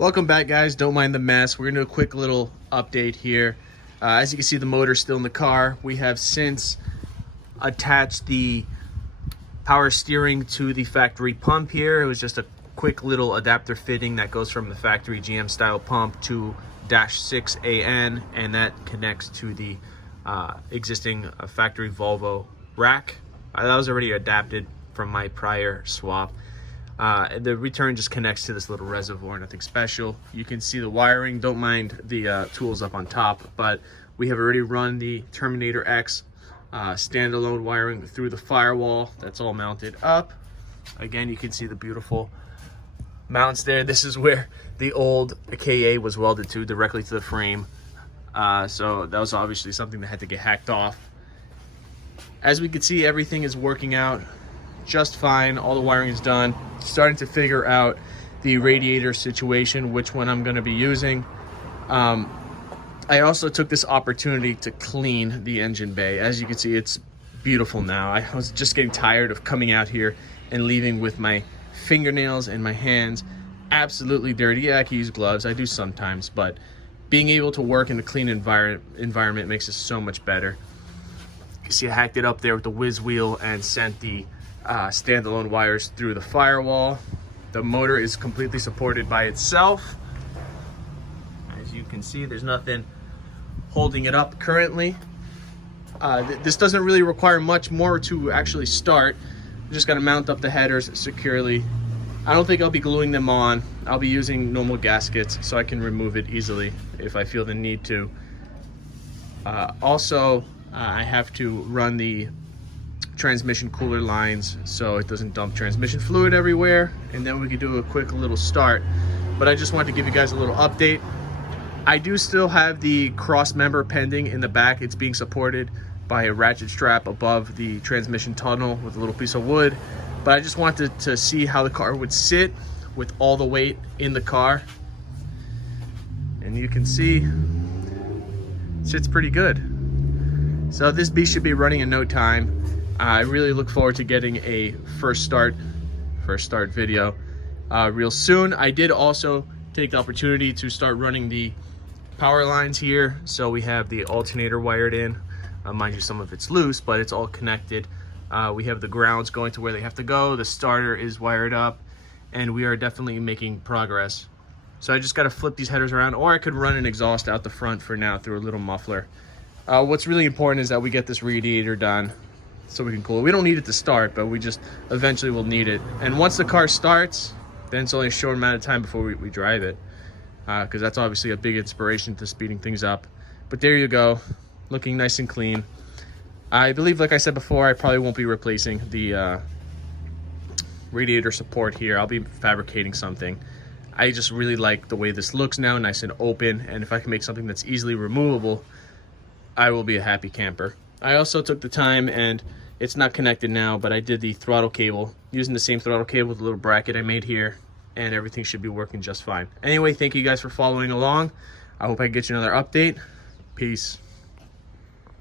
Welcome back, guys. Don't mind the mess. We're gonna do a quick little update here. As you can see, the motor's still in the car. We have since attached the power steering to the factory pump here. It was just a quick little adapter fitting that goes from the factory GM style pump to -6AN, and that connects to the existing factory Volvo rack. That was already adapted from my prior swap. The return just connects to this little reservoir, nothing special. You can see the wiring. Don't mind the tools up on top, but we have already run the Terminator X standalone wiring through the firewall. That's all mounted up. Again, you can see the beautiful mounts there. This is where the old KA was welded to, directly to the frame. So that was obviously something that had to get hacked off. As we can see, everything is working out just fine. All the wiring is done. Starting to figure out the radiator situation, which one I'm going to be using. I also took this opportunity to clean the engine bay. As you can see, it's beautiful now. I was just getting tired of coming out here and leaving with my fingernails and my hands absolutely dirty. Yeah, I can use gloves. I do sometimes, but being able to work in a clean environment makes it so much better. You can see I hacked it up there with the whiz wheel and sent the standalone wires through the firewall. The motor is completely supported by itself. As you can see, there's nothing holding it up currently. This doesn't really require much more to actually start. I'm just gonna mount up the headers securely. I don't think I'll be gluing them on. I'll be using normal gaskets so I can remove it easily if I feel the need to. Also, I have to run the transmission cooler lines so it doesn't dump transmission fluid everywhere, and then we can do a quick little start. But I just wanted to give you guys a little update. I do still have the cross member pending in the back. It's being supported by a ratchet strap above the transmission tunnel with a little piece of wood, but I just wanted to see how the car would sit with all the weight in the car, and you can see it sits pretty good. So this beast should be running in no time. I really look forward to getting a first start video real soon. I did also take the opportunity to start running the power lines here. So we have the alternator wired in. Mind you, some of it's loose, but it's all connected. We have the grounds going to where they have to go. The starter is wired up, and we are definitely making progress. So I just got to flip these headers around, or I could run an exhaust out the front for now through a little muffler. What's really important is that we get this radiator done so we can cool it. We don't need it to start, but we just eventually will need it. And once the car starts, then it's only a short amount of time before we drive it, because that's obviously a big inspiration to speeding things up. But there you go, looking nice and clean. I believe, like I said before, I probably won't be replacing the radiator support here. I'll be fabricating something. I just really like the way this looks now, nice and open, and if I can make something that's easily removable, I will be a happy camper. I also took the time, and it's not connected now, but I did the throttle cable using the same throttle cable with the little bracket I made here, and everything should be working just fine. Anyway, thank you guys for following along. I hope I can get you another update. Peace.